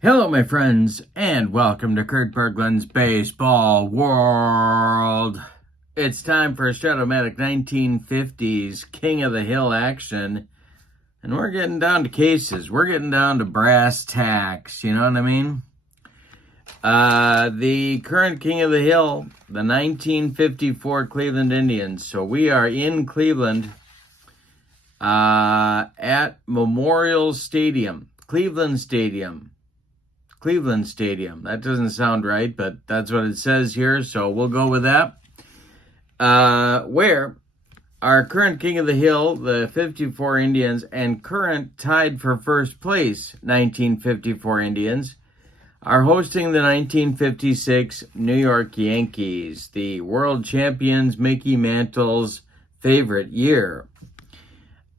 Hello, my friends, and welcome to Kurt Berglund's Baseball World. It's time for a STRAT 1950s King of the Hill action, and we're getting down to cases. We're getting down to brass tacks, you know what I mean? The current King of the Hill, the 1954 Cleveland Indians. So we are in Cleveland at Memorial Stadium, Cleveland Stadium. That doesn't sound right, but that's what it says here, so we'll go with that. Where our current King of the Hill, the 54 Indians, and current tied for first place 1954 Indians are hosting the 1956 New York Yankees, the world champions Mickey Mantle's favorite year.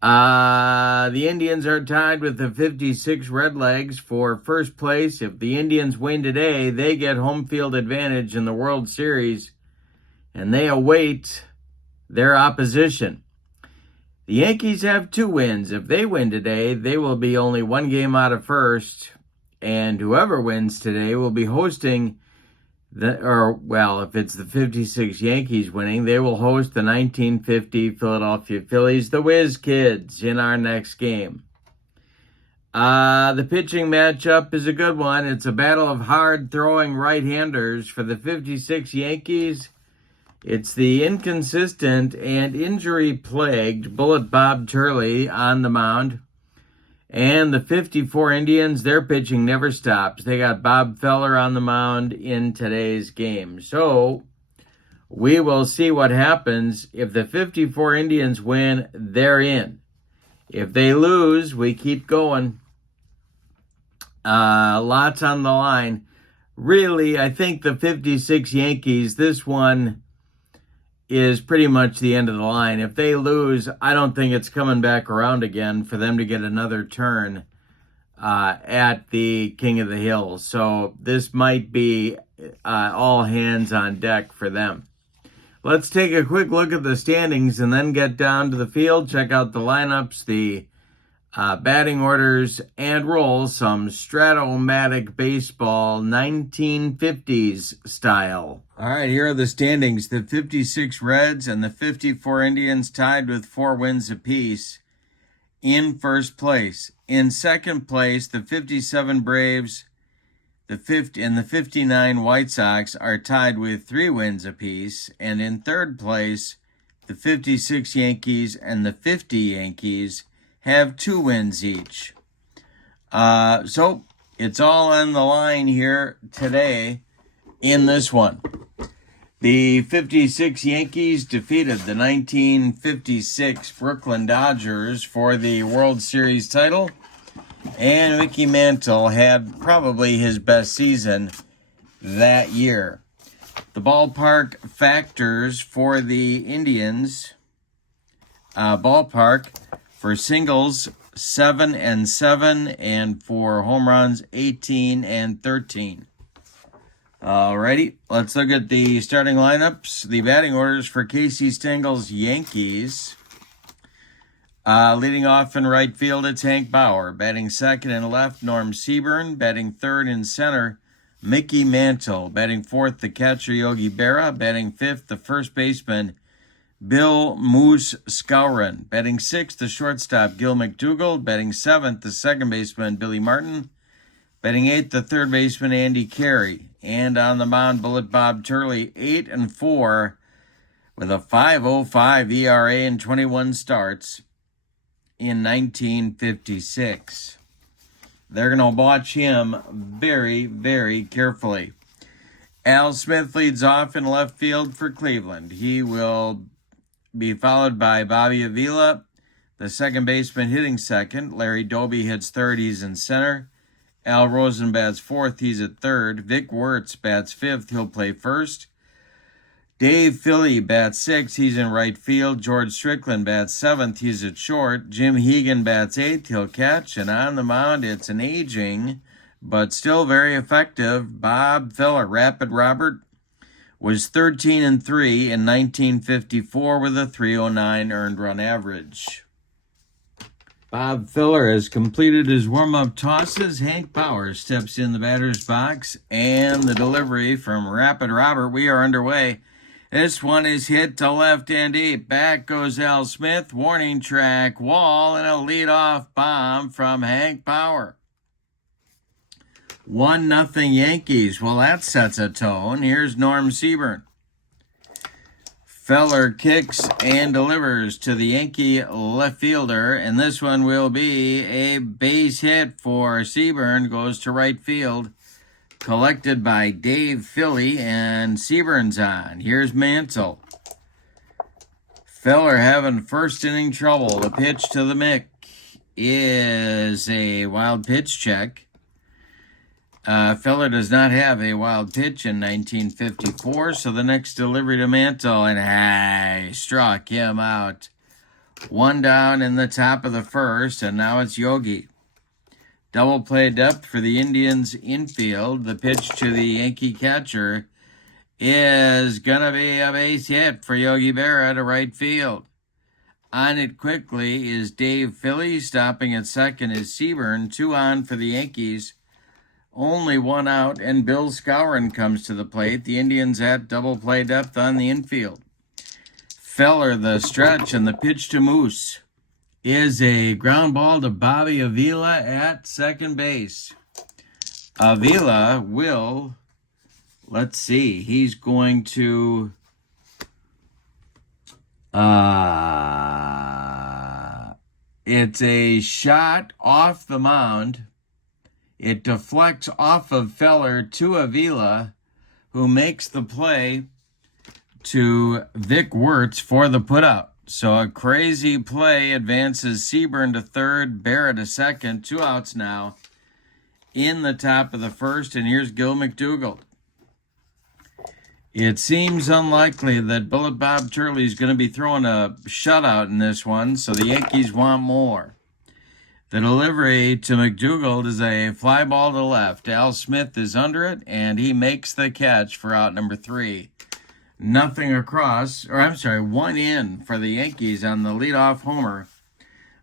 The Indians are tied with the 56 Redlegs for first place. If the Indians win today, they get home field advantage in the World Series, and they await their opposition. The Yankees have 2 wins. If they win today, they will be only 1 game out of first, and whoever wins today will be hosting if it's the 56 Yankees winning, they will host the 1950 Philadelphia Phillies, the Whiz Kids, in our next game. The pitching matchup is a good one. It's a battle of hard-throwing right-handers for the 56 Yankees. It's the inconsistent and injury-plagued Bullet Bob Turley on the mound. And the 54 Indians, their pitching never stops. They got Bob Feller on the mound in today's game. So we will see what happens. If the 54 Indians win, they're in. If they lose, we keep going. Lots on the line. Really, I think the 56 Yankees, this one is pretty much the end of the line. If they lose, I don't think it's coming back around again for them to get another turn at the King of the Hill. So this might be all hands on deck for them. Let's take a quick look at the standings and then get down to the field, check out the lineups, the batting orders, and roll some STRAT-O-MATIC baseball 1950s style. All right, here are the standings. The 56 Reds and the 54 Indians tied with 4 wins apiece in first place. In second place, the 57 Braves and the 59 White Sox are tied with 3 wins apiece. And in third place, the 56 Yankees and the 50 Yankees have 2 wins each. So it's all on the line here today in this one. The 56 Yankees defeated the 1956 Brooklyn Dodgers for the World Series title, and Mickey Mantle had probably his best season that year. The ballpark factors for the Indians, ballpark for singles, 7 and 7, and for home runs, 18 and 13. Alrighty, let's look at the starting lineups. The batting orders for Casey Stengel's Yankees. Leading off in right field, it's Hank Bauer. Batting second and left, Norm Seaburn. Batting third and center, Mickey Mantle. Batting fourth, the catcher, Yogi Berra. Batting fifth, the first baseman, Bill Moose Skowron. Batting sixth, the shortstop, Gil McDougall. Batting seventh, the second baseman, Billy Martin. Batting eighth, the third baseman, Andy Carey. And on the mound, Bullet Bob Turley, 8 and 4, with a 5.05 ERA and 21 starts in 1956. They're going to watch him very, very carefully. Al Smith leads off in left field for Cleveland. He will be followed by Bobby Avila, the second baseman, hitting second. Larry Doby hits third, he's in center. Al Rosen bats fourth, he's at third. Vic Wertz bats fifth, he'll play first. Dave Philly bats sixth, he's in right field. George Strickland bats seventh, he's at short. Jim Hegan bats eighth, he'll catch. And on the mound, it's an aging, but still very effective, Bob Feller. Rapid Robert was 13 and 3 in 1954 with a 309 earned run average. Bob Feller has completed his warm-up tosses. Hank Bauer steps in the batter's box, and the delivery from Rapid Robert. We are underway. This one is hit to left and deep. Back goes Al Smith. Warning track wall and a leadoff bomb from Hank Bauer. 1-0 Yankees. Well, that sets a tone. Here's Norm Seaburn. Feller kicks and delivers to the Yankee left fielder, and this one will be a base hit for Seaburn. Goes to right field, collected by Dave Philly, and Seaburn's on. Here's Mantle. Feller having first inning trouble. The pitch to the Mick is a wild pitch check. Feller does not have a wild pitch in 1954, so the next delivery to Mantle, and struck him out. 1 down in the top of the first, and now it's Yogi. Double play depth for the Indians infield. The pitch to the Yankee catcher is going to be a base hit for Yogi Berra to right field. On it quickly is Dave Philly. Stopping at second is Seaburn. 2 on for the Yankees. Only 1 out, and Bill Skowron comes to the plate. The Indians at double play depth on the infield. Feller the stretch, and the pitch to Moose is a ground ball to Bobby Avila at second base. Avila will, let's see, he's going to, it's a shot off the mound. It deflects off of Feller to Avila, who makes the play to Vic Wirtz for the putout. So a crazy play advances Seaburn to third, Berra to second. 2 outs now in the top of the first, and here's Gil McDougald. It seems unlikely that Bullet Bob Turley is going to be throwing a shutout in this one, so the Yankees want more. The delivery to McDougald is a fly ball to left. Al Smith is under it, and he makes the catch for out number 3. 1 in for the Yankees on the leadoff homer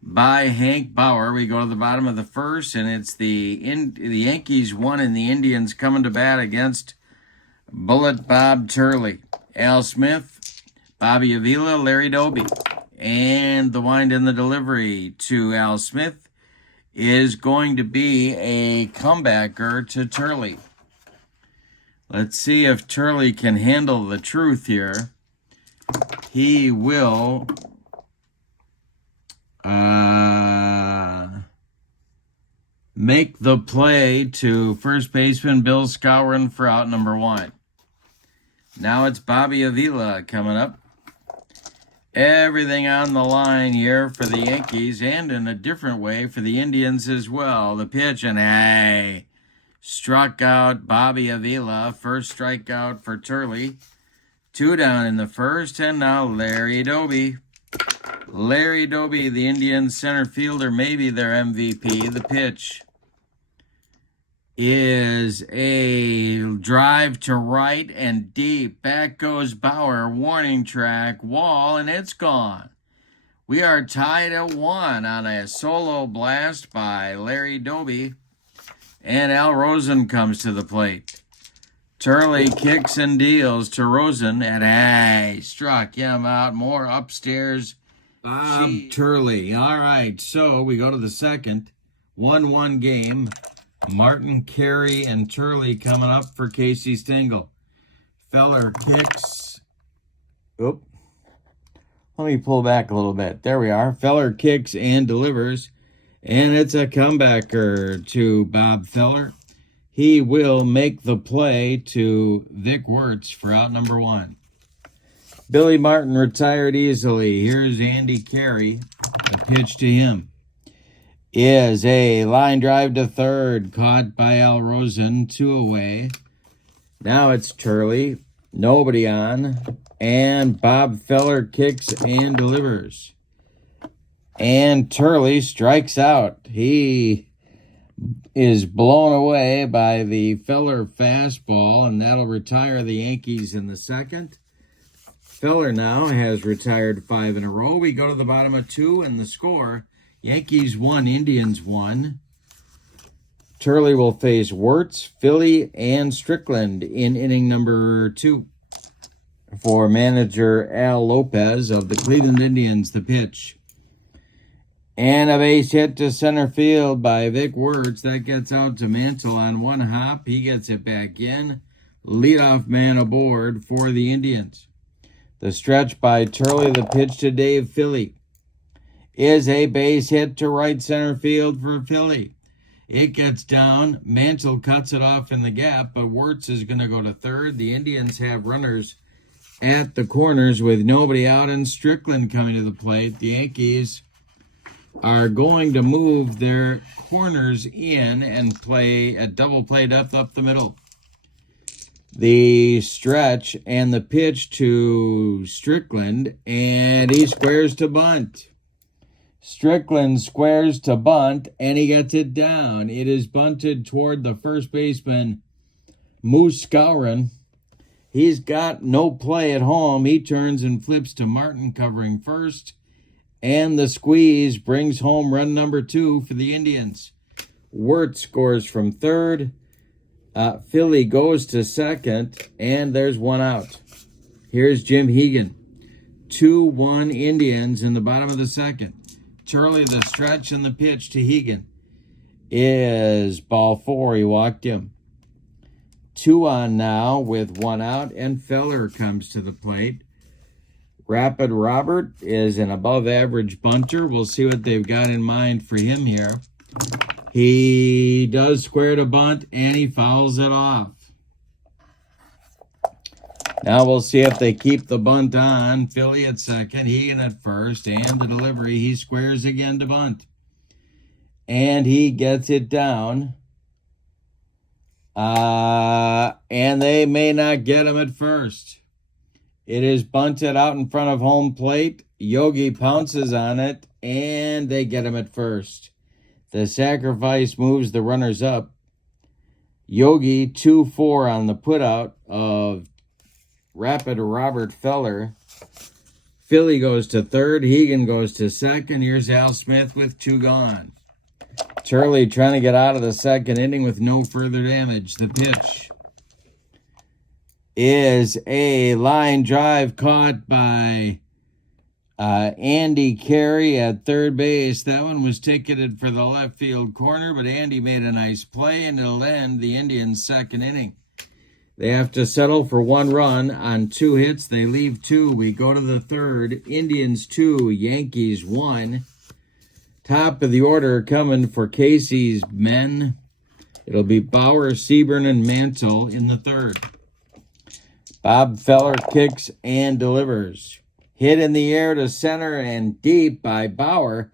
by Hank Bauer. We go to the bottom of the first, and it's the Yankees 1 and the Indians coming to bat against Bullet Bob Turley. Al Smith, Bobby Avila, Larry Doby. And the wind in the delivery to Al Smith is going to be a comebacker to Turley. Let's see if Turley can handle the truth here. He will make the play to first baseman Bill Skowron for out number 1. Now it's Bobby Avila coming up. Everything on the line here for the Yankees, and in a different way for the Indians as well. The pitch, and struck out Bobby Avila. First strikeout for Turley. 2 down in the first, and now Larry Doby. Larry Doby, the Indians center fielder, maybe their MVP. The pitch is a drive to right and deep. Back goes Bauer. Warning track wall, and it's gone. We are tied at 1 on a solo blast by Larry Doby, and Al Rosen comes to the plate. Turley kicks and deals to Rosen, and struck him out. More upstairs. Bob Turley. All right, so we go to the second. 1-1 game. Martin, Carey, and Turley coming up for Casey Stengel. Feller kicks. Let me pull back a little bit. There we are. Feller kicks and delivers. And it's a comebacker to Bob Feller. He will make the play to Vic Wirtz for out number 1. Billy Martin retired easily. Here's Andy Carey. A pitch to him is a line drive to third, caught by Al Rosen, 2 away. Now it's Turley, nobody on, and Bob Feller kicks and delivers. And Turley strikes out. He is blown away by the Feller fastball, and that'll retire the Yankees in the second. Feller now has retired 5 in a row. We go to the bottom of 2, and the score Yankees 1, Indians 1. Turley will face Wirtz, Philly, and Strickland in inning number 2. For manager Al Lopez of the Cleveland Indians, the pitch. And a base hit to center field by Vic Wirtz. That gets out to Mantle on one hop. He gets it back in. Leadoff man aboard for the Indians. The stretch by Turley, the pitch to Dave Philly, is a base hit to right center field for Philly. It gets down. Mantle cuts it off in the gap, but Wirtz is going to go to third. The Indians have runners at the corners with nobody out and Strickland coming to the plate. The Yankees are going to move their corners in and play a double play depth up the middle. The stretch and the pitch to Strickland, and he squares to bunt. Strickland squares to bunt, and he gets it down. It is bunted toward the first baseman, Moose Skowron. He's got no play at home. He turns and flips to Martin covering first, and the squeeze brings home run number 2 for the Indians. Wirtz scores from third. Philly goes to second, and there's one out. Here's Jim Hegan. 2-1 Indians in the bottom of the second. Turley, the stretch and the pitch to Hegan is ball 4. He walked him. 2 on now with 1 out, and Feller comes to the plate. Rapid Robert is an above-average bunter. We'll see what they've got in mind for him here. He does square to bunt, and he fouls it off. Now we'll see if they keep the bunt on. Philly at second, Hegan at first, and the delivery. He squares again to bunt. And he gets it down. And they may not get him at first. It is bunted out in front of home plate. Yogi pounces on it, and they get him at first. The sacrifice moves the runners up. Yogi 2-4 on the putout of Rapid Robert Feller. Philly goes to third. Hegan goes to second. Here's Al Smith with 2 gone. Turley trying to get out of the second inning with no further damage. The pitch is a line drive caught by Andy Carey at third base. That one was ticketed for the left field corner, but Andy made a nice play, and it'll end the Indians' second inning. They have to settle for 1 run on 2 hits. They leave 2. We go to the third. Indians 2, Yankees 1. Top of the order coming for Casey's men. It'll be Bauer, Seaburn, and Mantle in the third. Bob Feller kicks and delivers. Hit in the air to center and deep by Bauer.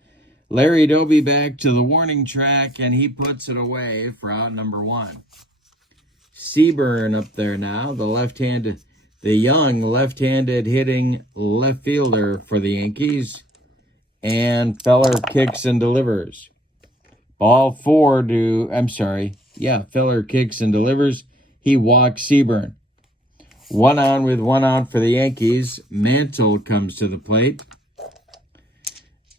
Larry Doby back to the warning track, and he puts it away for out number 1. Seaburn up there now, the young left-handed hitting left fielder for the Yankees. And Feller kicks and delivers. Ball 4 to, Feller kicks and delivers. He walks Seaburn. 1 on with 1 out for the Yankees. Mantle comes to the plate.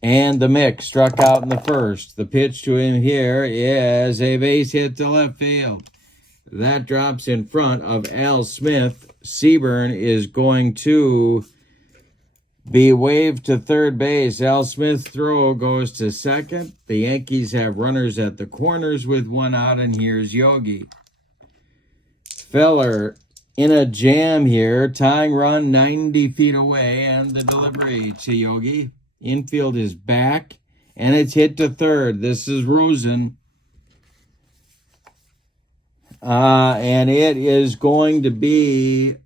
And the mix struck out in the first. The pitch to him here is a base hit to left field. That drops in front of Al Smith. Seaburn is going to be waved to third base. Al Smith's throw goes to second. The Yankees have runners at the corners with 1 out, and here's Yogi. Feller in a jam here, tying run 90 feet away, and the delivery to Yogi. Infield is back, and it's hit to third. This is Rosen. And it is going to be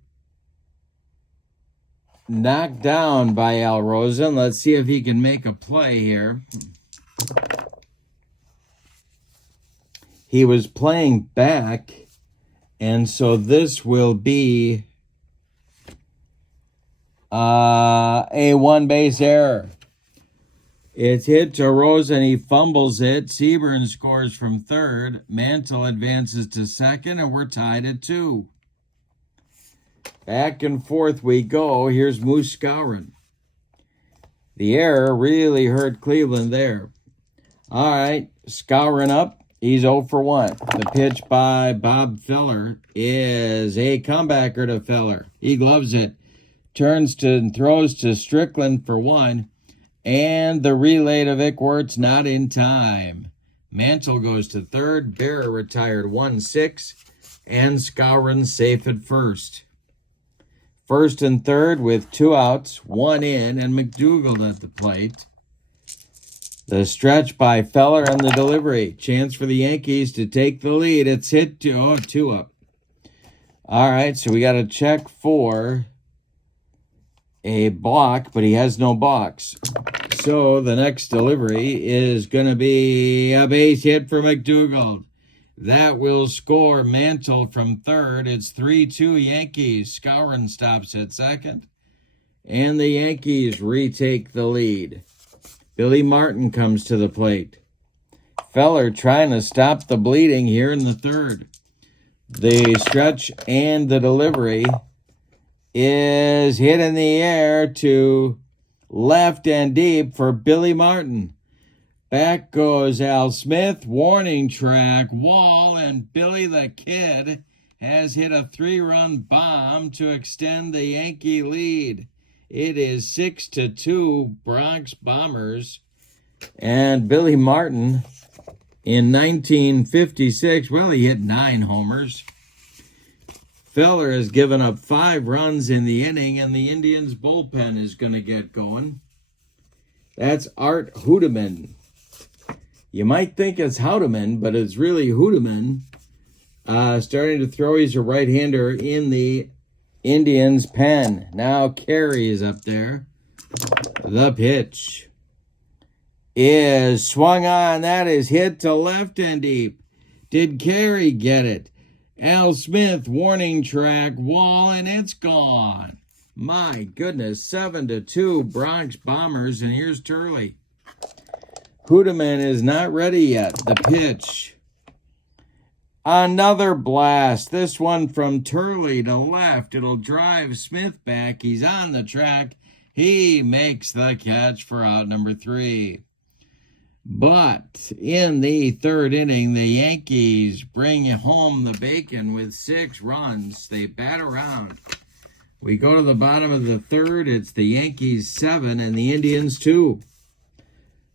knocked down by Al Rosen. Let's see if he can make a play here. He was playing back, and so this will be a 1-base error. It's hit to Rosen. He fumbles it. Seaburn scores from third. Mantle advances to second, and we're tied at 2. Back and forth we go. Here's Moose Skowron. The error really hurt Cleveland there. All right, Scouring up. He's 0 for 1. The pitch by Bob Feller is a comebacker to Feller. He gloves it. Turns to and throws to Strickland for 1. And the relay to Vic Wertz not in time. Mantle goes to third. Bear retired 1-6. And Skowron safe at first. First and third with 2 outs, 1 in, and McDougald at the plate. The stretch by Feller and the delivery. Chance for the Yankees to take the lead. It's hit to 2 up. All right, so we got to check for a balk, but he has no balks. So the next delivery is going to be a base hit for McDougald. That will score Mantle from third. It's 3-2 Yankees. Skowron stops at second. And the Yankees retake the lead. Billy Martin comes to the plate. Feller trying to stop the bleeding here in the third. The stretch and the delivery is hit in the air to left and deep for Billy Martin. Back goes Al Smith, warning track, wall, and Billy the Kid has hit a 3-run bomb to extend the Yankee lead. It is 6-2 Bronx Bombers. And Billy Martin in 1956, well, he hit 9 homers. Feller has given up 5 runs in the inning, and the Indians' bullpen is going to get going. That's Art Hoodeman. You might think it's Houdeman, but it's really Hoodeman. Starting to throw. He's a right-hander in the Indians' pen. Now Carey is up there. The pitch is swung on. That is hit to left and deep. Did Carey get it? Al Smith, warning track, wall, and it's gone. My goodness, 7-2 Bronx Bombers, and here's Turley. Hoodeman is not ready yet. The pitch. Another blast. This one from Turley to left. It'll drive Smith back. He's on the track. He makes the catch for out number 3. But in the third inning, the Yankees bring home the bacon with 6 runs. They bat around. We go to the bottom of the third. It's the Yankees 7 and the Indians 2.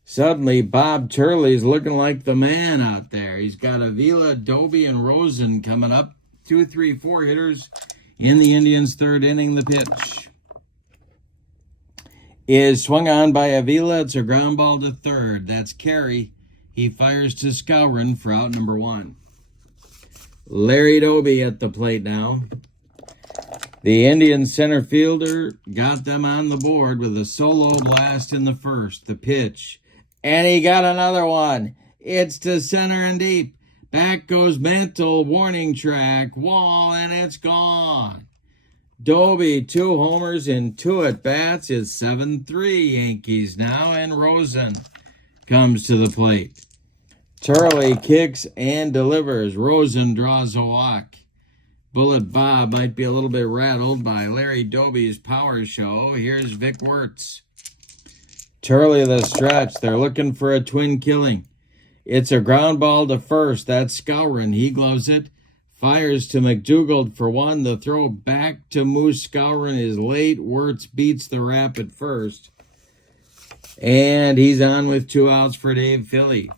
Suddenly, Bob Turley's looking like the man out there. He's got Avila, Doby, and Rosen coming up. 2, 3, 4 hitters in the Indians' third inning. The pitch is swung on by Avila. It's a ground ball to third. That's Carey. He fires to Skowron for out number 1. Larry Doby at the plate now. The Indian center fielder got them on the board with a solo blast in the first. The pitch. And he got another one. It's to center and deep. Back goes Mantle, warning track, wall, and it's gone. Doby, 2 homers in 2 at-bats. It's 7-3 Yankees now, and Rosen comes to the plate. Turley kicks and delivers. Rosen draws a walk. Bullet Bob might be a little bit rattled by Larry Doby's power show. Here's Vic Wertz. Turley the stretch. They're looking for a twin killing. It's a ground ball to first. That's Skowron. He gloves it. Fires to McDougald for 1. The throw back to Moose Skowron is late. Wertz beats the rap at first. And he's on with 2 outs for Dave Philly.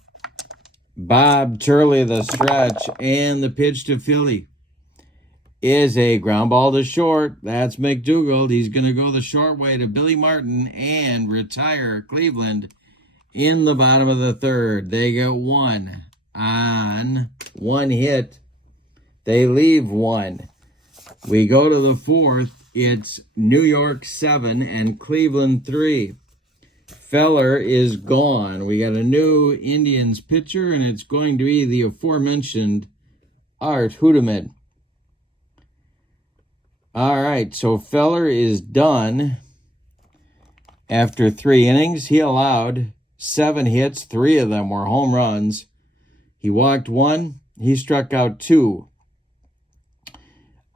Bob Turley the stretch. And the pitch to Philly is a ground ball to short. That's McDougald. He's going to go the short way to Billy Martin and retire Cleveland in the bottom of the third. They get 1 on 1 hit. They leave 1. We go to the fourth. It's New York 7 and Cleveland 3. Feller is gone. We got a new Indians pitcher, and it's going to be the aforementioned Art Hoodeman. All right, so Feller is done after 3 innings. He allowed 7 hits. 3 of them were home runs. He walked 1. He struck out 2.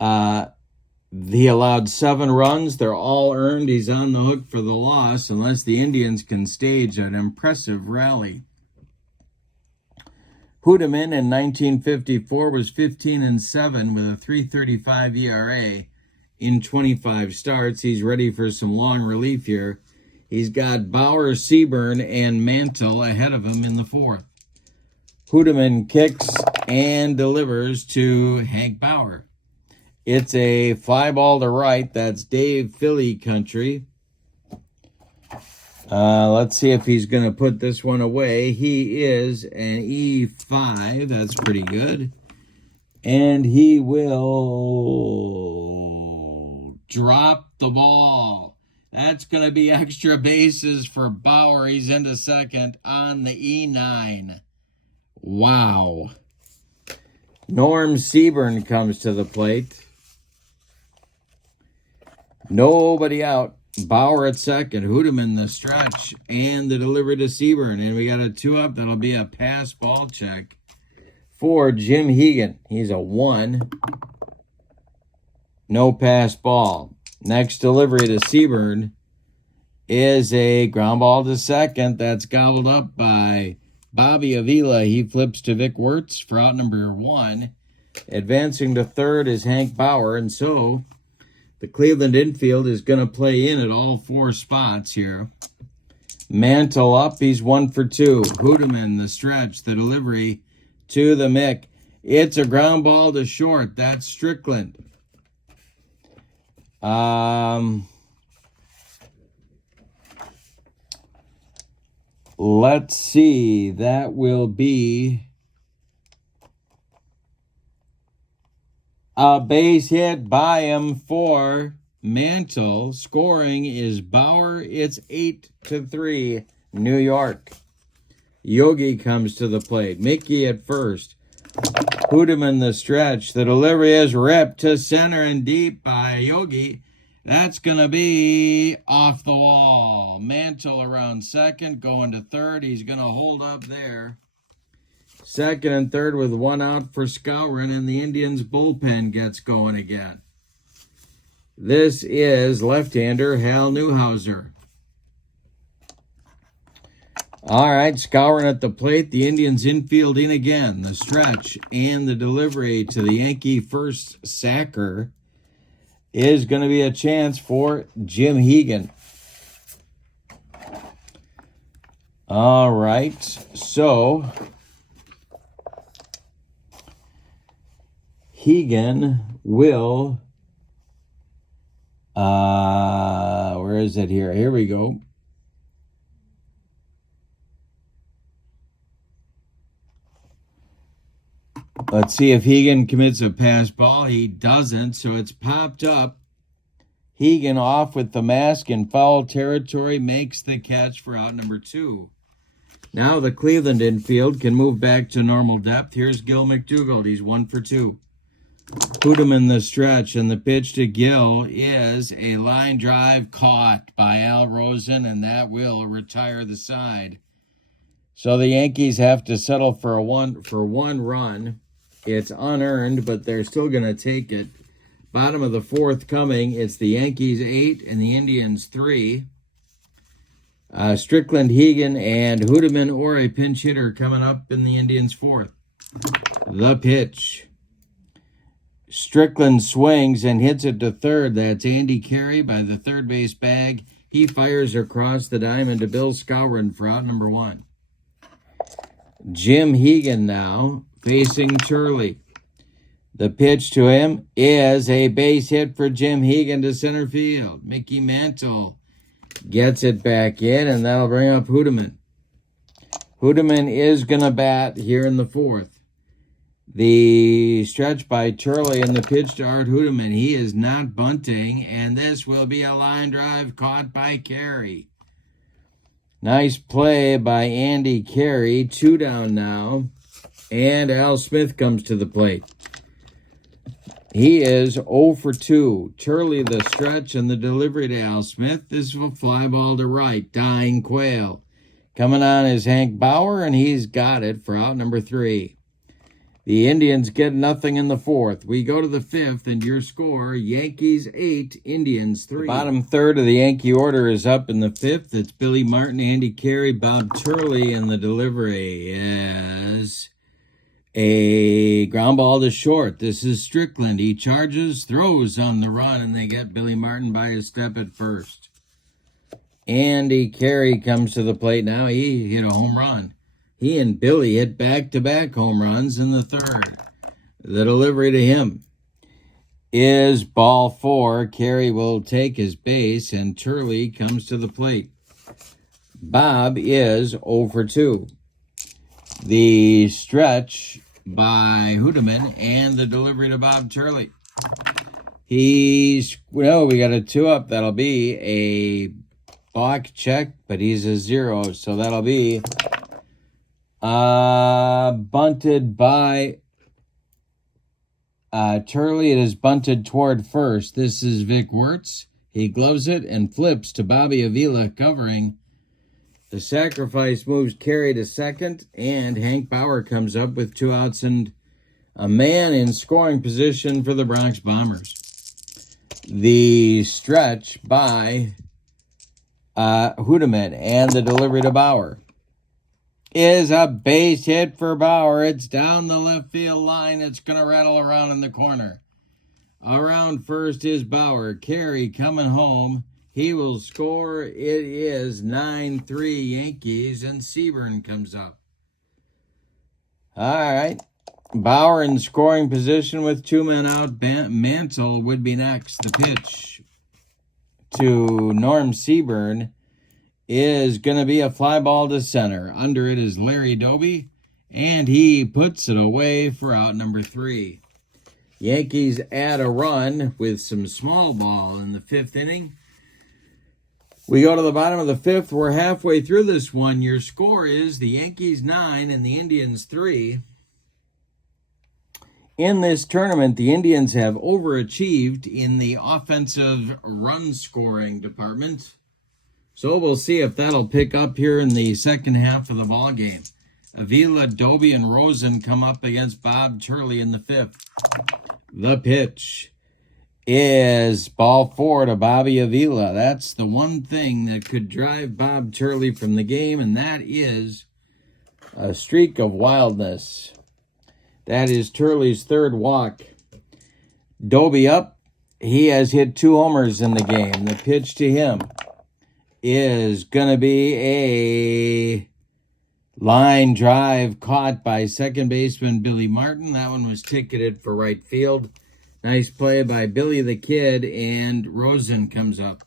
He allowed 7 runs. They're all earned. He's on the hook for the loss unless the Indians can stage an impressive rally. Hoodeman in 1954 was 15-7 with a 3.35 ERA in 25 starts. He's ready for some long relief here. He's got Bauer, Seaburn, and Mantle ahead of him in the fourth. Hoodeman kicks and delivers to Hank Bauer. It's a fly ball to right. That's Dave Philly country. Let's see if he's going to put this one away. He is an E5. That's pretty good. And he will drop the ball. That's going to be extra bases for Bauer. He's into second on the E9. Wow. Norm Seaburn comes to the plate. Nobody out. Bauer at second. Hoodeman the stretch and the delivery to Seaburn. And we got a 2-up. That'll be a pass ball check for Jim Hegan. He's a 1. No pass ball. Next delivery to Seaburn is a ground ball to second. That's gobbled up by Bobby Avila. He flips to Vic Wirtz for out number 1. Advancing to third is Hank Bauer. And so the Cleveland infield is going to play in at all 4 spots here. Mantle up. He's 1 for 2. Hoodeman, the stretch, the delivery to the Mick. It's a ground ball to short. That's Strickland. Let's see. That will be a base hit by him for Mantle. Scoring is Bauer. It's 8-3, New York. Yogi comes to the plate. Mickey at first. Hoodeman the stretch. The delivery is ripped to center and deep by Yogi. That's going to be off the wall. Mantle around second, going to third. He's going to hold up there. Second and third with 1 out for Skowron, and the Indians bullpen gets going again. This is left-hander Hal Newhouser. All right, Skowron at the plate. The Indians infield in again. The stretch and the delivery to the Yankee first sacker is going to be a chance for Jim Hegan. All right, so Hegan will, where is it here? Here we go. Let's see if Hegan commits a pass ball. He doesn't, so it's popped up. Hegan off with the mask in foul territory, makes the catch for out number 2. Now the Cleveland infield can move back to normal depth. Here's Gil McDougald. He's 1 for 2. Hoodeman the stretch, and the pitch to Gil is a line drive caught by Al Rosen, and that will retire the side. So the Yankees have to settle for one run. It's unearned, but they're still going to take it. Bottom of the fourth coming. It's the Yankees 8 and the Indians 3. Strickland, Hegan, and Hoodeman or a pinch hitter coming up in the Indians' fourth. The pitch. Strickland swings and hits it to third. That's Andy Carey by the third base bag. He fires across the diamond to Bill Skowron for out number 1. Jim Hegan now facing Turley. The pitch to him is a base hit for Jim Hegan to center field. Mickey Mantle gets it back in, and that'll bring up Hoodeman. Hoodeman is going to bat here in the fourth. The stretch by Turley and the pitch to Art Hoodeman. He is not bunting, and this will be a line drive caught by Carey. Nice play by Andy Carey. 2 down now. And Al Smith comes to the plate. He is 0 for 2. Turley the stretch and the delivery to Al Smith. This is a fly ball to right. Dying Quail. Coming on is Hank Bauer, and he's got it for out number 3. The Indians get nothing in the fourth. We go to the fifth, and your score, Yankees 8, Indians 3. The bottom third of the Yankee order is up in the fifth. It's Billy Martin, Andy Carey, Bob Turley, and the delivery is A ground ball to short. This is Strickland. He charges, throws on the run, and they get Billy Martin by a step at first. Andy Carey comes to the plate now. He hit a home run. He and Billy hit back-to-back home runs in the third. The delivery to him is ball 4. Carey will take his base, and Turley comes to the plate. Bob is 0 for 2. The stretch by Hoodeman and the delivery to Bob Turley. We got a 2-up. That'll be a block check, but he's a 0, so that'll be bunted by Turley. It is bunted toward first. This is Vic Wirtz. He gloves it and flips to Bobby Avila covering. The sacrifice moves Carey to second, and Hank Bauer comes up with 2 outs and a man in scoring position for the Bronx Bombers. The stretch by Hoodeman and the delivery to Bauer is a base hit for Bauer. It's down the left field line. It's going to rattle around in the corner. Around first is Bauer. Carey coming home. He will score. It is 9-3 Yankees, and Seaburn comes up. All right. Bauer in scoring position with 2 men out. Mantle would be next. The pitch to Norm Seaburn is going to be a fly ball to center. Under it is Larry Doby, and he puts it away for out number 3. Yankees add a run with some small ball in the 5th inning. We go to the bottom of the 5th. We're halfway through this one. Your score is the Yankees 9 and the Indians 3. In this tournament, the Indians have overachieved in the offensive run scoring department. So we'll see if that'll pick up here in the second half of the ball game. Avila, Doby, and Rosen come up against Bob Turley in the 5th. The pitch is ball 4 to Bobby Avila. That's the one thing that could drive Bob Turley from the game, and that is a streak of wildness. That is Turley's 3rd walk. Doby up. He has hit 2 homers in the game. The pitch to him is going to be a line drive caught by second baseman Billy Martin. That one was ticketed for right field. Nice play by Billy the Kid, and Rosen comes up.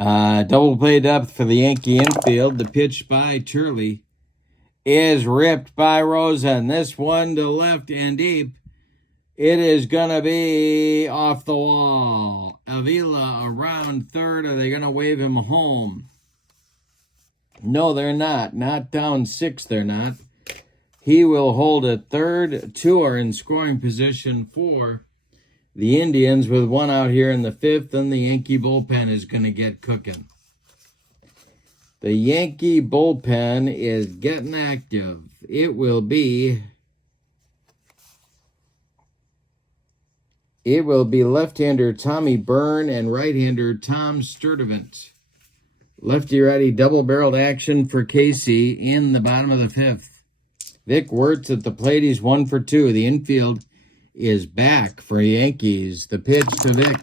Double play depth for the Yankee infield. The pitch by Turley is ripped by Rosen. This one to left and deep. It is going to be off the wall. Avila around third. Are they going to wave him home? No, they're not. Not down 6, they're not. He will hold at third. 2 are in scoring position for the Indians with 1 out here in the 5th, and the Yankee bullpen is going to get cooking. The Yankee bullpen is getting active. It will be left-hander Tommy Byrne and right-hander Tom Sturdivant. Lefty-righty double-barreled action for Casey in the bottom of the 5th. Vic Wirtz at the plate. He's 1 for 2. The infield is back for Yankees. The pitch to Vic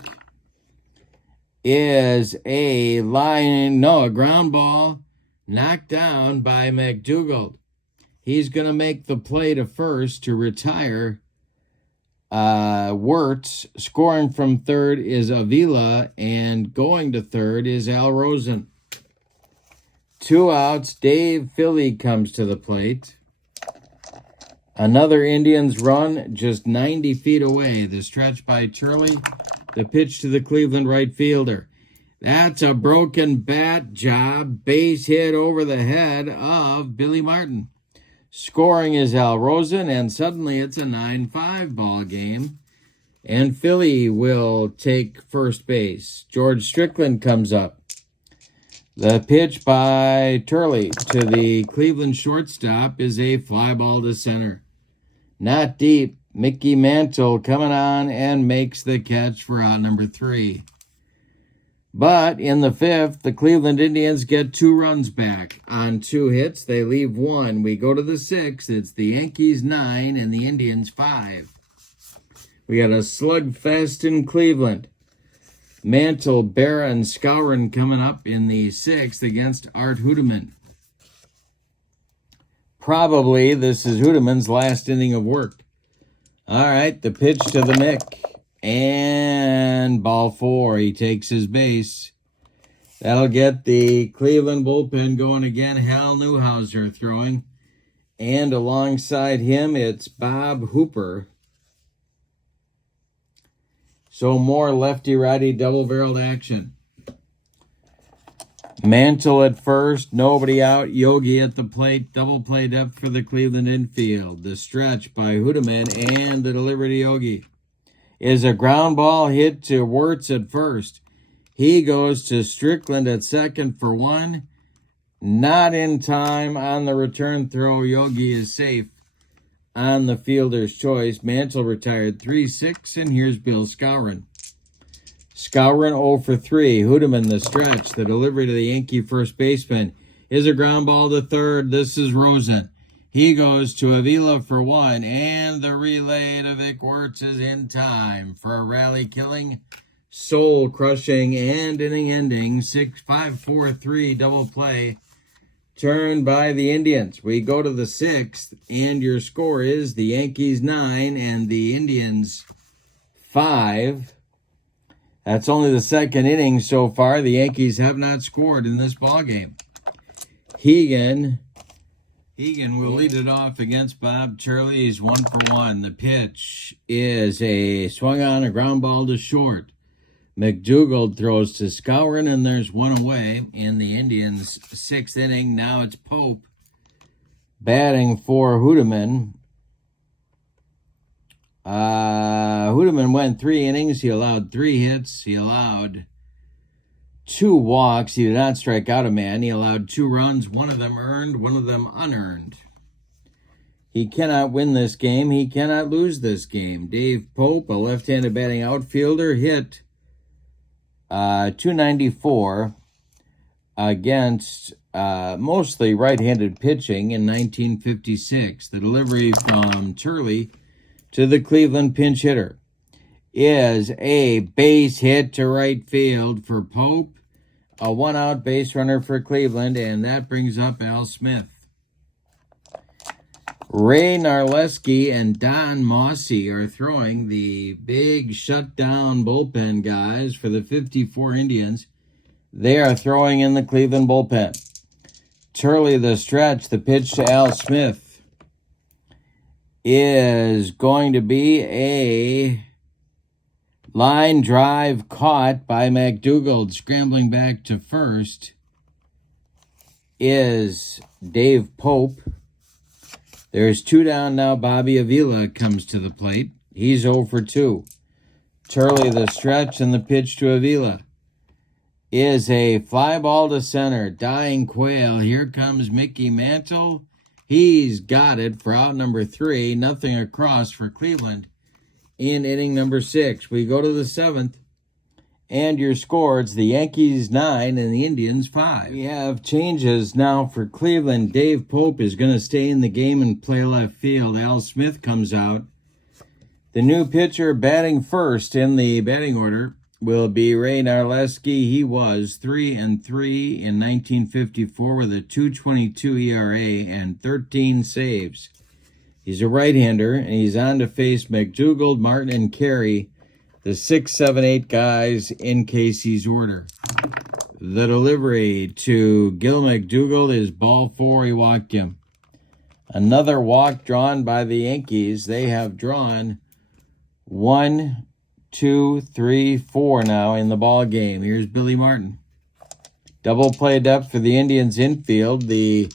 is a ground ball knocked down by McDougald. He's going to make the play to first to retire Wirtz. Scoring from third is Avila, and going to third is Al Rosen. 2 outs. Dave Philly comes to the plate. Another Indians run just 90 feet away. The stretch by Turley. The pitch to the Cleveland right fielder. That's a broken bat job. Base hit over the head of Billy Martin. Scoring is Al Rosen, and suddenly it's a 9-5 ball game. And Philly will take first base. George Strickland comes up. The pitch by Turley to the Cleveland shortstop is a fly ball to center. Not deep. Mickey Mantle coming on and makes the catch for out number 3. But in the 5th, the Cleveland Indians get 2 runs back. On 2 hits, they leave 1. We go to the 6th. It's the Yankees 9 and the Indians 5. We got a slugfest in Cleveland. Mantle, Berra, and Skowron coming up in the 6th against Art Hoedeman. Probably this is Hoedeman's last inning of work. All right, the pitch to the Mick. And ball 4. He takes his base. That'll get the Cleveland bullpen going again. Hal Newhouser throwing. And alongside him, it's Bob Hooper. So more lefty-righty double-barreled action. Mantle at first, nobody out. Yogi at the plate. Double play depth for the Cleveland infield. The stretch by Hoedeman and the delivery to Yogi is a ground ball hit to Wirtz at first. He goes to Strickland at second for 1. Not in time on the return throw. Yogi is safe on the fielder's choice. Mantle retired 3-6, and here's Bill Skowron. Skowron 0 for 3. Hoedeman the stretch. The delivery to the Yankee first baseman is a ground ball to third. This is Rosen. He goes to Avila for 1, and the relay to Vic Wirtz is in time for a rally-killing, soul-crushing, and inning-ending 6-5-4-3 double play turned by the Indians. We go to the 6th, and your score is the Yankees 9 and the Indians 5. That's only the 2nd inning so far. The Yankees have not scored in this ballgame. Hegan will lead it off against Bob Turley. He's 1 for 1. The pitch is a swung on, a ground ball to short. McDougald throws to Skowron, and there's 1 away in the Indians' 6th inning. Now it's Pope batting for Hoedeman. Hoedeman went 3 innings. He allowed 3 hits. He allowed 2 walks. He did not strike out a man. He allowed 2 runs, 1 of them earned, 1 of them unearned. He cannot win this game. He cannot lose this game. Dave Pope, a left-handed batting outfielder, hit .294 against mostly right-handed pitching in 1956. The delivery from Turley to the Cleveland pinch hitter is a base hit to right field for Pope, a 1-out base runner for Cleveland, and that brings up Al Smith. Ray Narleski and Don Mossy are throwing, the big shutdown bullpen guys for the 54 Indians. They are throwing in the Cleveland bullpen. Turley the stretch, the pitch to Al Smith is going to be a line drive caught by McDougald. Scrambling back to first is Dave Pope. There's 2 down now. Bobby Avila comes to the plate. He's 0 for 2. Turley the stretch, and the pitch to Avila is a fly ball to center. Dying quail. Here comes Mickey Mantle. He's got it for out number 3. Nothing across for Cleveland in inning number 6. We go to the 7th, and your score, it's the Yankees 9 and the Indians 5. We have changes now for Cleveland. Dave Pope is going to stay in the game and play left field. Al Smith comes out. The new pitcher batting first in the batting order will be Ray Narleski. He was 3-3 in 1954 with a 2.22 ERA and 13 saves. He's a right-hander, and he's on to face McDougald, Martin, and Carey, the 6, 7, 8 guys in Casey's order. The delivery to Gil McDougald is ball 4. He walked him. Another walk drawn by the Yankees. They have drawn 1, 2, 3, 4 now in the ball game. Here's Billy Martin. Double play depth for the Indians infield. The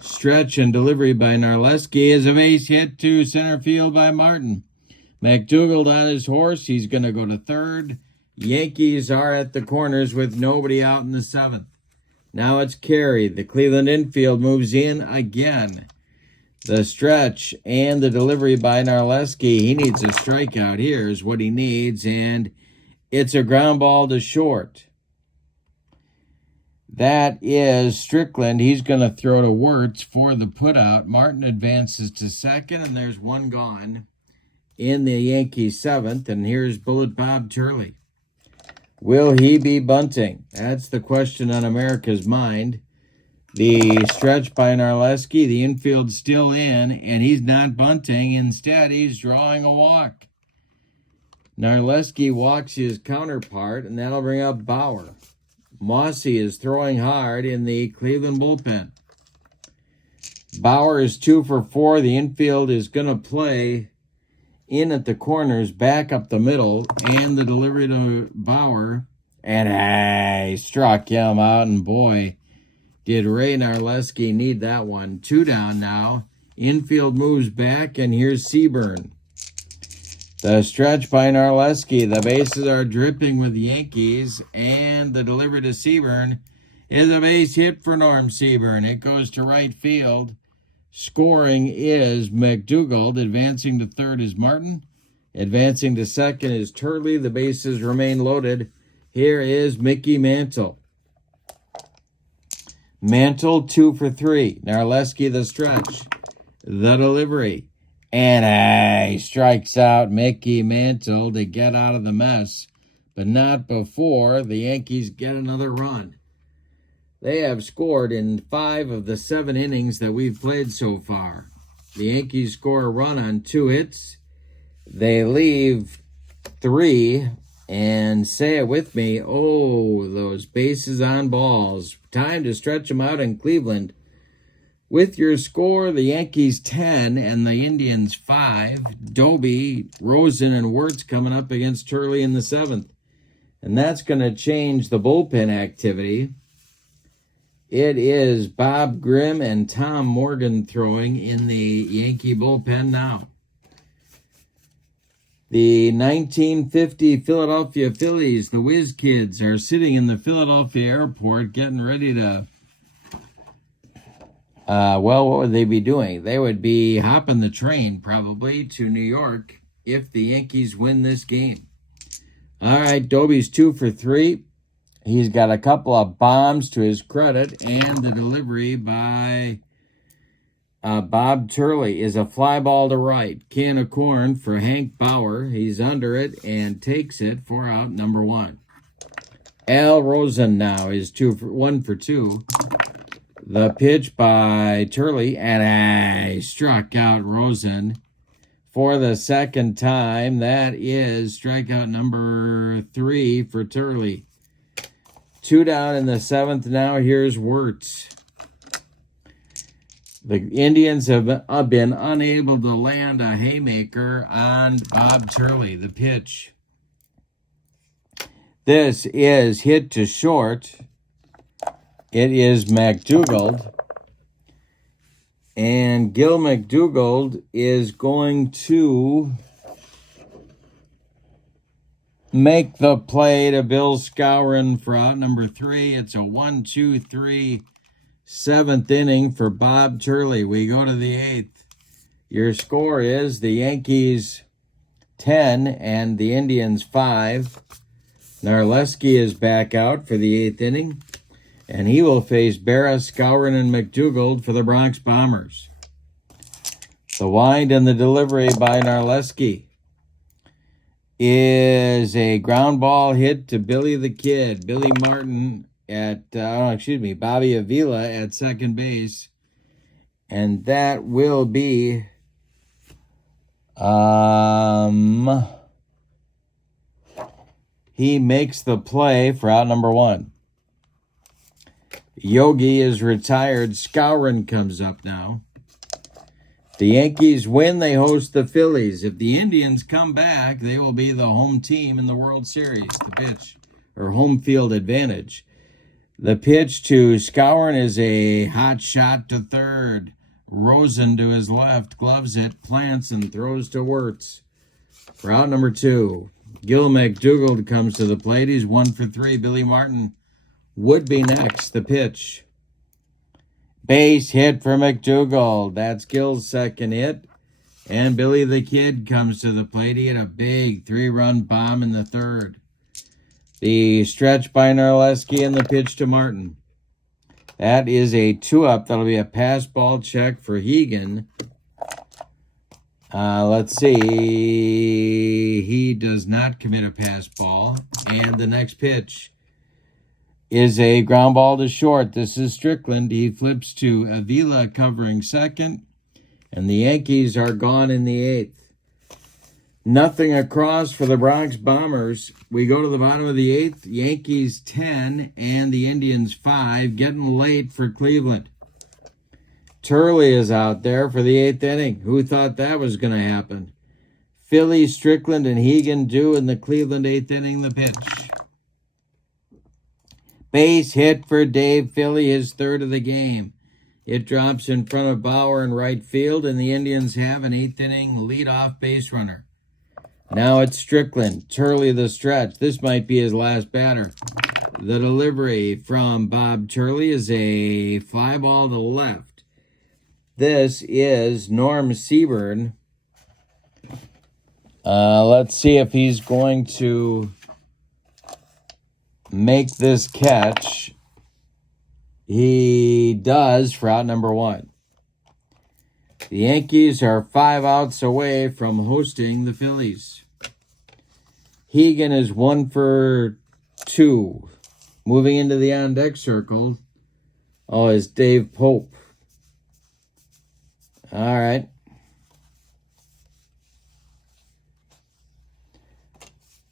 stretch and delivery by Narleski is a base hit to center field by Martin. McDougald on his horse. He's going to go to third. Yankees are at the corners with nobody out in the 7th. Now it's Carey. The Cleveland infield moves in again. The stretch and the delivery by Narleski. He needs a strikeout. Here's what he needs, and it's a ground ball to short. That is Strickland. He's going to throw to Wirtz for the putout. Martin advances to second, and there's one gone in the Yankees seventh. And here's Bullet Bob Turley. Will he be bunting? That's the question on America's mind. The stretch by Narleski, the infield's still in, and he's not bunting. Instead, he's drawing a walk. Narleski walks his counterpart, and that'll bring up Bauer. Mossy is throwing hard in the Cleveland bullpen. Bauer is 2 for 4. The infield is going to play in at the corners, back up the middle, and the delivery to Bauer. And he struck him out, and boy, did Ray Narleski need that one. 2 down now. Infield moves back, and here's Seaburn. The stretch by Narleski. The bases are dripping with the Yankees, and the delivery to Seaburn is a base hit for Norm Seaburn. It goes to right field. Scoring is McDougald. Advancing to third is Martin. Advancing to second is Turley. The bases remain loaded. Here is Mickey Mantle. Mantle 2 for 3. Narleski the stretch. The delivery. And he strikes out Mickey Mantle to get out of the mess. But not before the Yankees get another run. They have scored in 5 of the 7 innings that we've played so far. The Yankees score a run on 2 hits. They leave 3. And say it with me, oh, those bases on balls. Time to stretch them out in Cleveland. With your score, the Yankees 10 and the Indians 5. Doby, Rosen, and Wirtz coming up against Turley in the 7th. And that's going to change the bullpen activity. It is Bob Grimm and Tom Morgan throwing in the Yankee bullpen now. The 1950 Philadelphia Phillies, the Whiz Kids, are sitting in the Philadelphia airport getting ready to, what would they be doing? They would be hopping the train probably to New York if the Yankees win this game. All right, Doby's 2 for 3. He's got a couple of bombs to his credit, and the delivery by Bob Turley is a fly ball to right. Can of corn for Hank Bauer. He's under it and takes it for out number 1. Al Rosen now is 1 for 2. The pitch by Turley, and he struck out Rosen for the second time. That is strikeout number 3 for Turley. 2 down in the 7th now. Here's Wirtz. The Indians have been unable to land a haymaker on Bob Turley, the pitch. This is hit to short. It is McDougald. And Gil McDougald is going to make the play to Bill Skowron for out number 3. It's a 1-2-3 7th inning for Bob Turley. We go to the 8th. Your score is the Yankees 10 and the Indians 5. Narleski is back out for the 8th inning, and he will face Berra, Skowron, and McDougald for the Bronx Bombers. The wind and the delivery by Narleski is a ground ball hit to Billy the Kid. Billy Martin at, Bobby Avila at second base. And that will be, he makes the play for out number 1. Yogi is retired. Skowron comes up now. The Yankees win, they host the Phillies. If the Indians come back, they will be the home team in the World Series. The pitch, or home field advantage. The pitch to Skowron is a hot shot to third. Rosen to his left, gloves it, plants, and throws to Wirtz. For out number 2, Gil McDougald comes to the plate. He's 1 for 3. Billy Martin would be next. The pitch. Base hit for McDougald. That's Gil's second hit. And Billy the Kid comes to the plate. He had a big 3-run bomb in the 3rd. The stretch by Narleski and the pitch to Martin. That is a 2-up. That'll be a pass ball check for Hegan. Let's see. He does not commit a pass ball. And the next pitch is a ground ball to short. This is Strickland. He flips to Avila covering second. And the Yankees are gone in the 8th. Nothing across for the Bronx Bombers. We go to the bottom of the 8th. Yankees 10 and the Indians 5. Getting late for Cleveland. Turley is out there for the 8th inning. Who thought that was going to happen? Philly, Strickland, and Hegan do in the Cleveland 8th inning the pitch. Base hit for Dave Philly, his 3rd of the game. It drops in front of Bauer in right field, and the Indians have an 8th inning leadoff base runner. Now it's Strickland. Turley the stretch. This might be his last batter. The delivery from Bob Turley is a fly ball to left. This is Norm Seaburn. Let's see if he's going to make this catch. He does for out number 1. The Yankees are 5 outs away from hosting the Phillies. Hegan is 1 for 2. Moving into the on-deck circle, is Dave Pope. All right.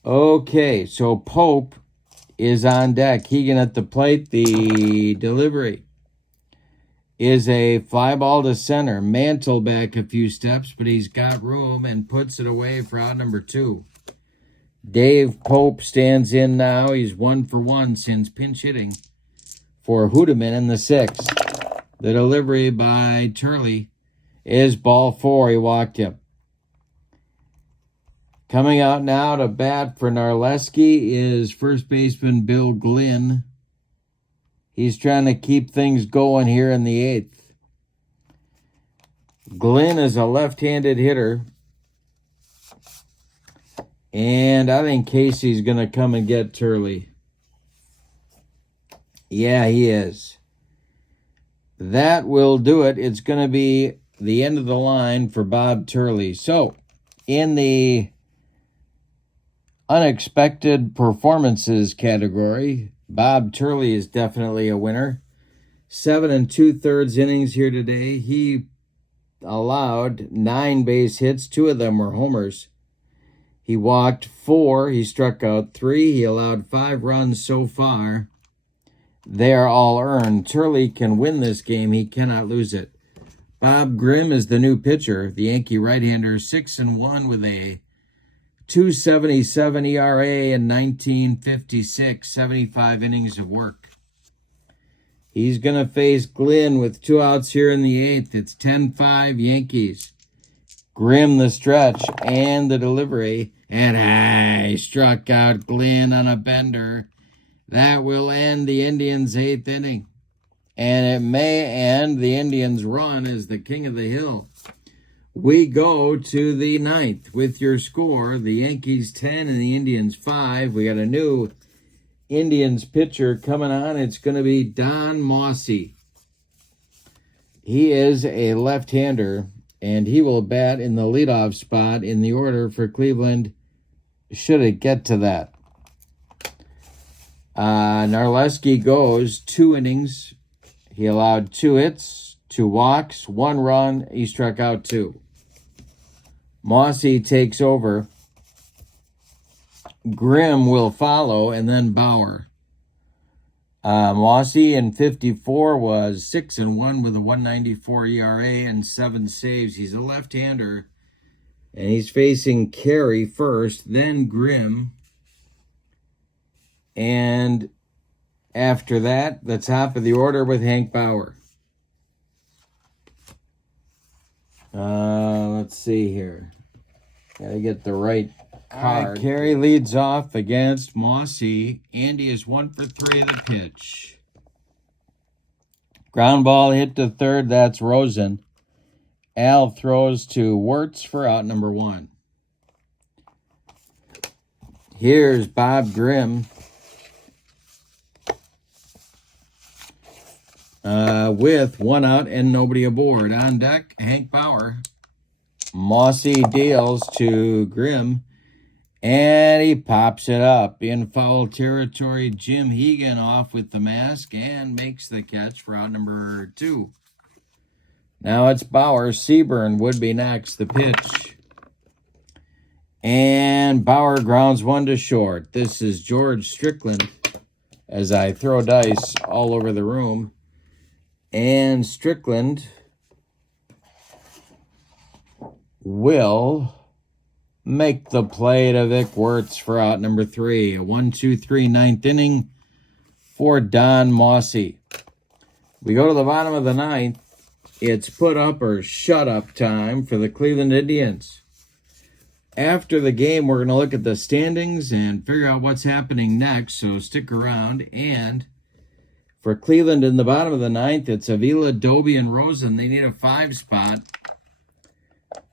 Okay, so Pope is on deck. Hegan at the plate. The delivery is a fly ball to center. Mantle back a few steps, but he's got room and puts it away for out number 2. Dave Pope stands in now. He's 1 for 1 since pinch hitting for Hoodeman in the 6th. The delivery by Turley is ball 4. He walked him. Coming out now to bat for Narleski is first baseman Bill Glynn. He's trying to keep things going here in the 8th. Glynn is a left-handed hitter. And I think Casey's going to come and get Turley. Yeah, he is. That will do it. It's going to be the end of the line for Bob Turley. So, in the unexpected performances category, Bob Turley is definitely a winner. 7 2/3 innings here today. He allowed 9 base hits. 2 of them were homers. He walked 4. He struck out 3. He allowed 5 runs so far. They are all earned. Turley can win this game. He cannot lose it. Bob Grimm is the new pitcher. The Yankee right-hander, 6-1 with a 2.77 ERA in 1956, 75 innings of work. He's going to face Glynn with 2 outs here in the 8th. It's 10-5 Yankees. Grimm the stretch and the delivery. And he struck out Glynn on a bender. That will end the Indians' 8th inning. And it may end the Indians' run as the king of the hill. We go to the 9th with your score. The Yankees 10 and the Indians 5. We got a new Indians pitcher coming on. It's going to be Don Mossy. He is a left-hander, and he will bat in the leadoff spot in the order for Cleveland, should it get to that. Narleski goes 2 innings. He allowed 2 hits, 2 walks, 1 run. He struck out 2. Mossy takes over. Grimm will follow, and then Bauer. Mossy in 54 was 6-1 with a 1.94 ERA and 7 saves. He's a left-hander, and he's facing Carey first, then Grimm. And after that, the top of the order with Hank Bauer. Let's see here. Gotta get the right card. Carey leads off against Mossy. Andy is 1 for 3 of the pitch. Ground ball hit to third. That's Rosen. Al throws to Wirtz for out number 1. Here's Bob Grimm. with 1 out and nobody aboard. On deck, Hank Bauer. Mossy deals to Grimm, and he pops it up. In foul territory, Jim Hegan off with the mask and makes the catch for out number 2. Now it's Bauer. Seaburn would be next. The pitch. And Bauer grounds 1 to short. This is George Strickland as I throw dice all over the room. And Strickland will make the play to Vic Wirtz for out number 3. A 1-2-3 ninth inning for Don Mossy. We go to the bottom of the ninth. It's put up or shut up time for the Cleveland Indians. After the game, we're going to look at the standings and figure out what's happening next, so stick around. And for Cleveland in the bottom of the ninth, it's Avila, Doby, and Rosen. They need a 5 spot.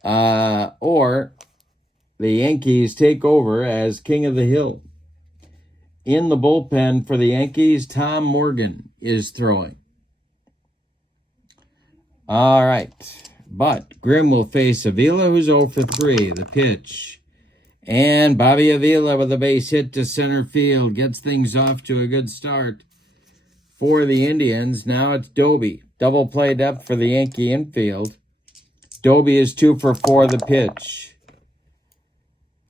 Or the Yankees take over as King of the Hill. In the bullpen for the Yankees, Tom Morgan is throwing. All right. But Grimm will face Avila, who's 0 for 3. The pitch. And Bobby Avila with a base hit to center field. Gets things off to a good start for the Indians. Now it's Doby. Double play depth for the Yankee infield. Doby is 2 for 4. The pitch.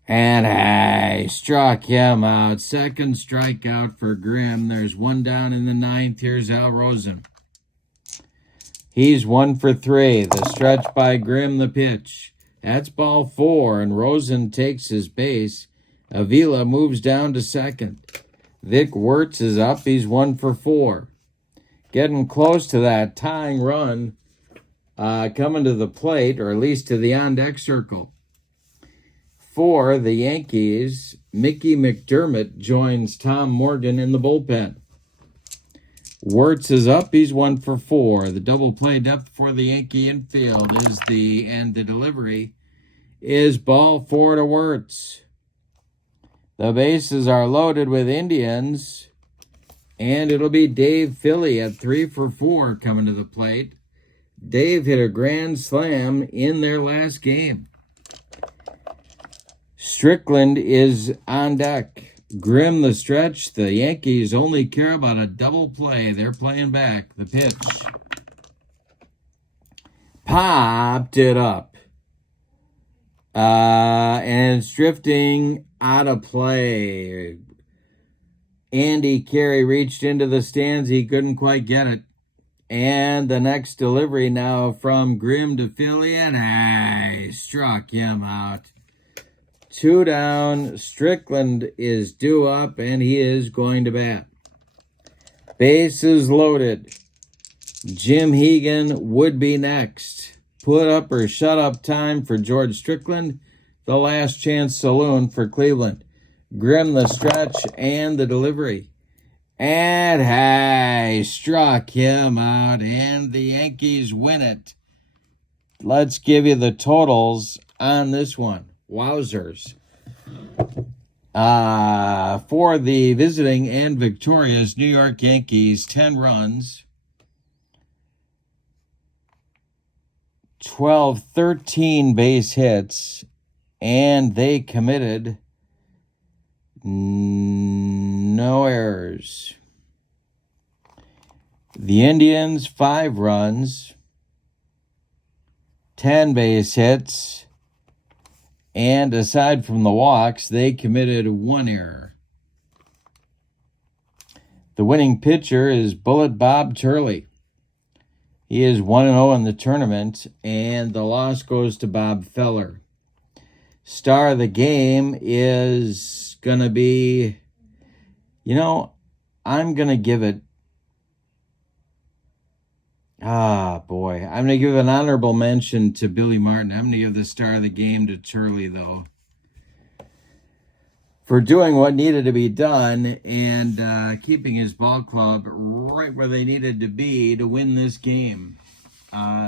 And I struck him out. Second strikeout for Grimm. There's 1 down in the ninth. Here's Al Rosen. He's 1 for 3. The stretch by Grimm, the pitch. That's ball 4, and Rosen takes his base. Avila moves down to second. Vic Wirtz is up. He's 1 for 4. Getting close to that tying run coming to the plate, or at least to the on-deck circle. For the Yankees, Mickey McDermott joins Tom Morgan in the bullpen. Wirtz is up. He's 1 for 4. The double play depth for the Yankee infield and the delivery is ball 4 to Wirtz. The bases are loaded with Indians, and it'll be Dave Philly at 3 for 4 coming to the plate. Dave hit a grand slam in their last game. Strickland is on deck. Grimm the stretch. The Yankees only care about a double play. They're playing back. The pitch. Popped it up. And it's drifting out of play. Andy Carey reached into the stands. He couldn't quite get it. And the next delivery now from Grimm to Philly, and I struck him out. 2 down. Strickland is due up, and he is going to bat. Bases loaded. Jim Hegan would be next. Put up or shut up time for George Strickland. The last chance saloon for Cleveland. Grimm the stretch and the delivery. And I struck him out, and the Yankees win it. Let's give you the totals on this one. Wowzers. For the visiting and victorious New York Yankees, 10 runs, 13 base hits, and they committed no errors. The Indians, 5 runs, 10 base hits, and aside from the walks, they committed 1 error. The winning pitcher is Bullet Bob Turley. He is 1-0 in the tournament, and the loss goes to Bob Feller. Star of the game is going to be, I'm going to give it, I'm going to give an honorable mention to Billy Martin. I'm going to give the star of the game to Turley, though, for doing what needed to be done and keeping his ball club right where they needed to be to win this game.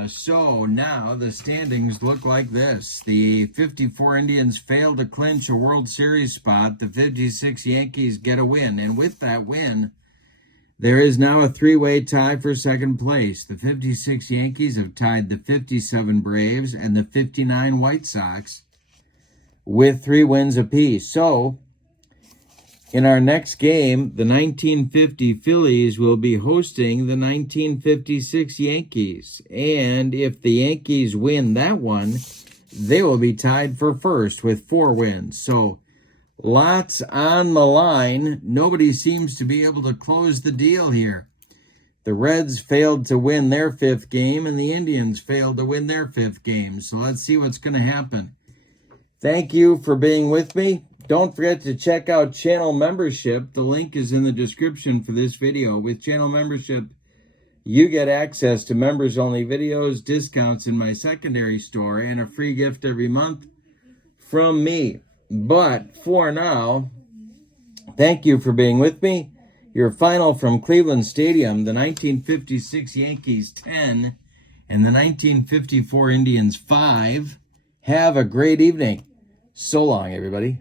So now the standings look like this. The 54 Indians failed to clinch a World Series spot. The 56 Yankees get a win. And with that win, There is now a three-way tie for second place. The 56 Yankees have tied the 57 Braves and the 59 White Sox with 3 wins apiece. So, in our next game, the 1950 Phillies will be hosting the 1956 Yankees. And if the Yankees win that one, they will be tied for first with 4 wins. So, lots on the line. Nobody seems to be able to close the deal here. The Reds failed to win their 5th game, and the Indians failed to win their 5th game. So let's see what's going to happen. Thank you for being with me. Don't forget to check out channel membership. The link is in the description for this video. With channel membership, you get access to members-only videos, discounts in my secondary store, and a free gift every month from me. But for now, thank you for being with me. Your final from Cleveland Stadium, the 1956 Yankees 10 and the 1954 Indians 5. Have a great evening. So long, everybody.